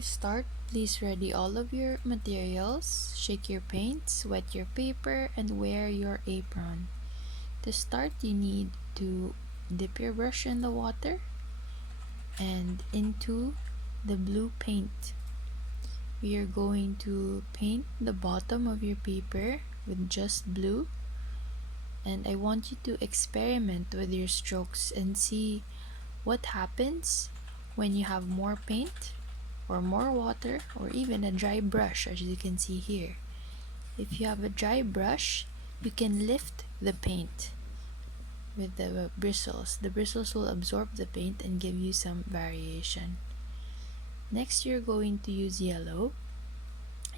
start, please ready all of your materials, shake your paints, wet your paper, and wear your apron. To start, you need to dip your brush in the water and into the blue paint. We are going to paint the bottom of your paper with just blue, and I want you to experiment with your strokes and see what happens when you have more paint or more water or even a dry brush, as you can see here. If you have a dry brush, you can lift the paint with the bristles. The bristles will absorb the paint and give you some variation. Next, you're going to use yellow.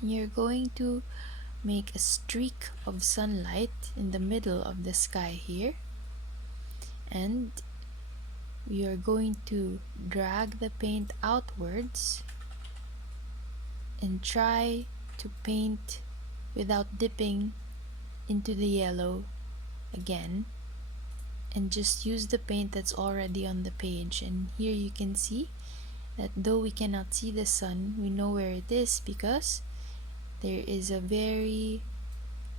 You're going to make a streak of sunlight in the middle of the sky here, and we are going to drag the paint outwards and try to paint without dipping into the yellow again, and just use the paint that's already on the page. And here you can see that though we cannot see the sun, we know where it is because there is a very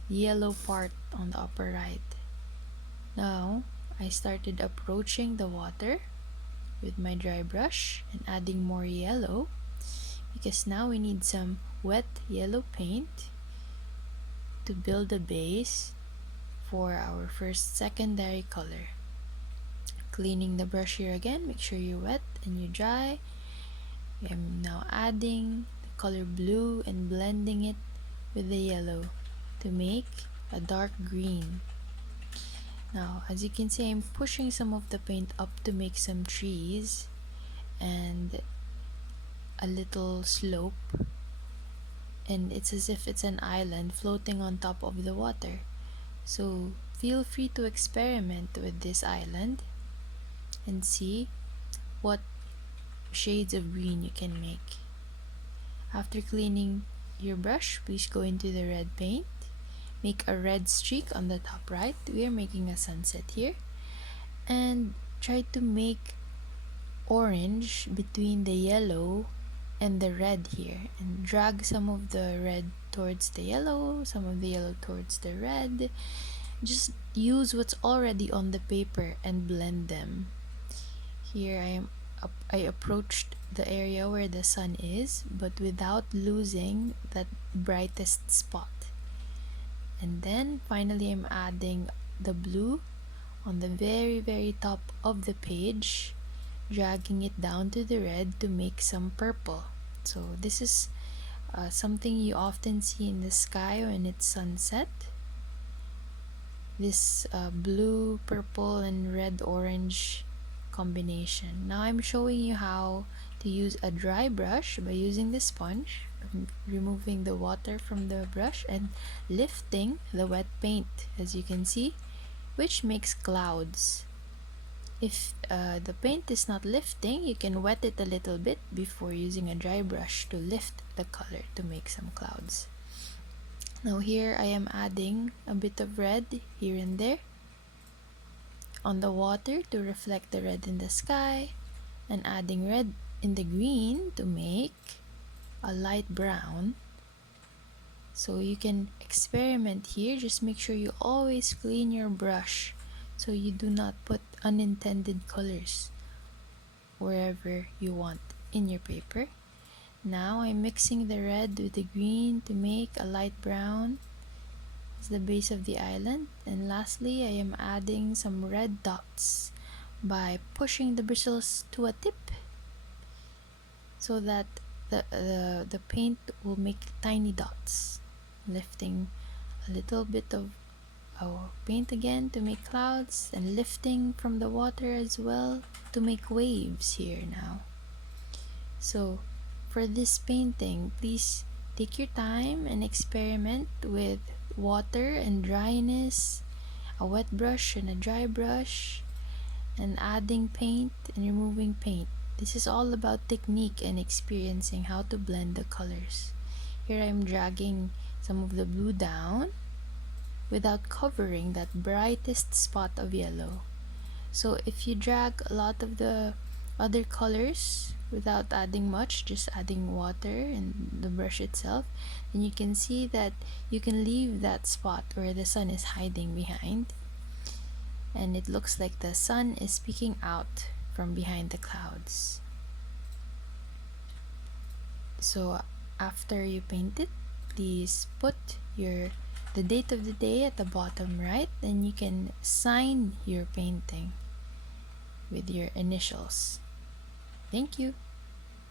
yellow part on the upper right. Now I started approaching the water with my dry brush and adding more yellow, because now we need some wet yellow paint to build a base for our first secondary color. Cleaning the brush here again, make sure you're wet and you're dry. I'm now adding the color blue and blending it with the yellow to make a dark green. Now, as you can see, I'm pushing some of the paint up to make some trees and a little slope, and it's as if it's an island floating on top of the water. So feel free to experiment with this island and see what shades of green you can make. After cleaning your brush, please go into the red paint. Make a red streak on the top right. We are making a sunset here. And try to make orange between the yellow and the red here. And drag some of the red towards the yellow, some of the yellow towards the red. Just use what's already on the paper and blend them. Here I approached the area where the sun is, but without losing that brightest spot. And then finally I'm adding the blue on the very top of the page, dragging it down to the red to make some purple. So this is something you often see in the sky when it's sunset. This blue, purple, and red orange combination. Now I'm showing you how to use a dry brush by using the sponge, removing the water from the brush and lifting the wet paint, as you can see, which makes clouds. If the paint is not lifting, you can wet it a little bit before using a dry brush to lift the color to make some clouds. Now here I am adding a bit of red here and there on the water to reflect the red in the sky, and adding red in the green to make a light brown. So you can experiment here. Just make sure you always clean your brush so you do not put unintended colors wherever you want in your paper. Now I'm mixing the red with the green to make a light brown as the base of the island. And lastly, I am adding some red dots by pushing the bristles to a tip so that the paint will make tiny dots, lifting a little bit of our paint again to make clouds, and lifting from the water as well to make waves here now. So for this painting, please take your time and experiment with water and dryness, a wet brush and a dry brush, and adding paint and removing paint. This is all about technique and experiencing how to blend the colors. Here I'm dragging some of the blue down without covering that brightest spot of yellow. So if you drag a lot of the other colors without adding much, just adding water and the brush itself, then you can see that you can leave that spot where the sun is hiding behind, and it looks like the sun is peeking out from behind the clouds. So after you paint it, please put the date of the day at the bottom right, and you can sign your painting with your initials. Thank you.